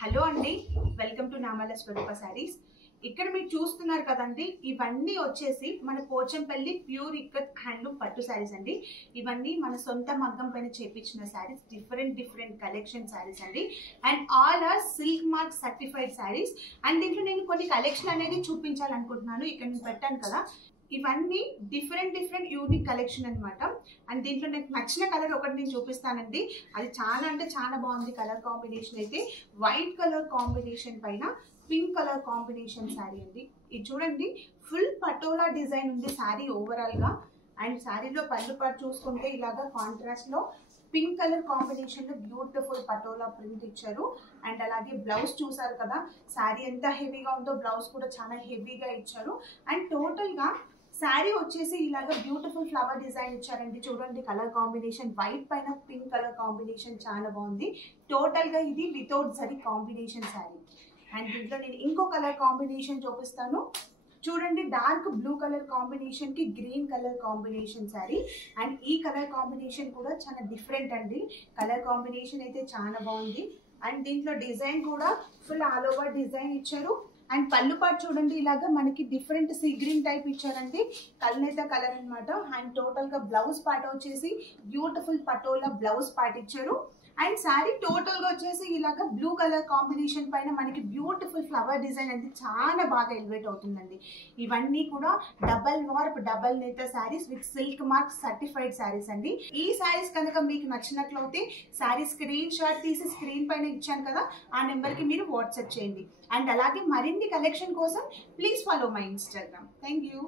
Hello అండి, welcome to నామాల స్వరూప సారీస్. ఇక్కడ మీరు చూస్తున్నారు కదండి, ఇవన్నీ వచ్చేసి మన పోచంపల్లి ప్యూర్ ఇక్కత్ హ్యాండ్లూమ్ పట్టు సారీస్ అండి. ఇవన్నీ మన సొంత మగ్గం పైన చేపించిన సారీస్, డిఫరెంట్ కలెక్షన్ సారీస్ అండి. And all are silk mark certified saris. అండ్ దీంట్లో నేను కొన్ని కలెక్షన్ అనేది చూపించాలనుకుంటున్నాను. ఇక్కడ నేను పెట్టాను కదా, ఇవన్నీ డిఫరెంట్ యూనిక్ కలెక్షన్ అనమాట. అండ్ దీంట్లో నాకు నచ్చిన కలర్ ఒకటి నేను చూపిస్తానండి. అది చాలా బాగుంది. కలర్ కాంబినేషన్ అయితే వైట్ కలర్ కాంబినేషన్ పైన పింక్ కలర్ కాంబినేషన్ శారీ అండి. ఇది చూడండి, ఫుల్ పటోలా డిజైన్ ఉంది శారీ ఓవరాల్ గా. అండ్ శారీలో పళ్ళు పాటు చూసుకుంటే ఇలాగా కాంట్రాస్ట్ లో పింక్ కలర్ కాంబినేషన్ లో బ్యూటిఫుల్ పటోలా ప్రింట్ ఇచ్చారు. అండ్ అలాగే బ్లౌజ్ చూసారు కదా, శారీ ఎంత హెవీగా ఉందో బ్లౌజ్ కూడా చాలా హెవీగా ఇచ్చారు. అండ్ టోటల్ గా శారీ వచ్చేసి ఇలాగా బ్యూటిఫుల్ ఫ్లవర్ డిజైన్ ఇచ్చారండి. చూడండి, కలర్ కాంబినేషన్ వైట్ పైన పింక్ కలర్ కాంబినేషన్ చాలా బాగుంది. టోటల్ గా ఇది without zari combination sari. And దీంట్లో నేను ఇంకో కలర్ కాంబినేషన్ చూపిస్తాను. చూడండి, డార్క్ బ్లూ కలర్ కాంబినేషన్ కి green colour combination sari. And ఈ కలర్ కాంబినేషన్ కూడా చాలా డిఫరెంట్ అండి. కలర్ కాంబినేషన్ అయితే చాలా బాగుంది. అండ్ దీంట్లో డిజైన్ కూడా ఫుల్ ఆల్ ఓవర్ డిజైన్ ఇచ్చారు. అండ్ పళ్ళు పాటు చూడండి, ఇలాగా మనకి డిఫరెంట్ సీ గ్రీన్ టైప్ ఇచ్చారండి. కల్నేత కలర్ అనమాట. అండ్ టోటల్ గా బ్లౌజ్ పార్ట్ వచ్చేసి బ్యూటిఫుల్ పటోలా బ్లౌజ్ పార్ట్ ఇచ్చారు. అండ్ శారీ టోటల్ గా వచ్చేసి ఇలాగా బ్లూ కలర్ కాంబినేషన్ పైన మనకి బ్యూటిఫుల్ ఫ్లవర్ డిజైన్ అనేది చాలా బాగా ఎలివేట్ అవుతుందండి. ఇవన్నీ కూడా డబల్ వార్ప్ డబల్ నేత saris with silk mark certified saris అండి. ఈ శారీస్ కనుక మీకు నచ్చినట్లయితే శారీ స్క్రీన్ షాట్ తీసి స్క్రీన్ పైన ఇచ్చాను కదా, ఆ నెంబర్ కి మీరు వాట్సాప్ చేయండి. అండ్ అలాగే మరిన్ని కలెక్షన్ కోసం please follow my Instagram. Thank you.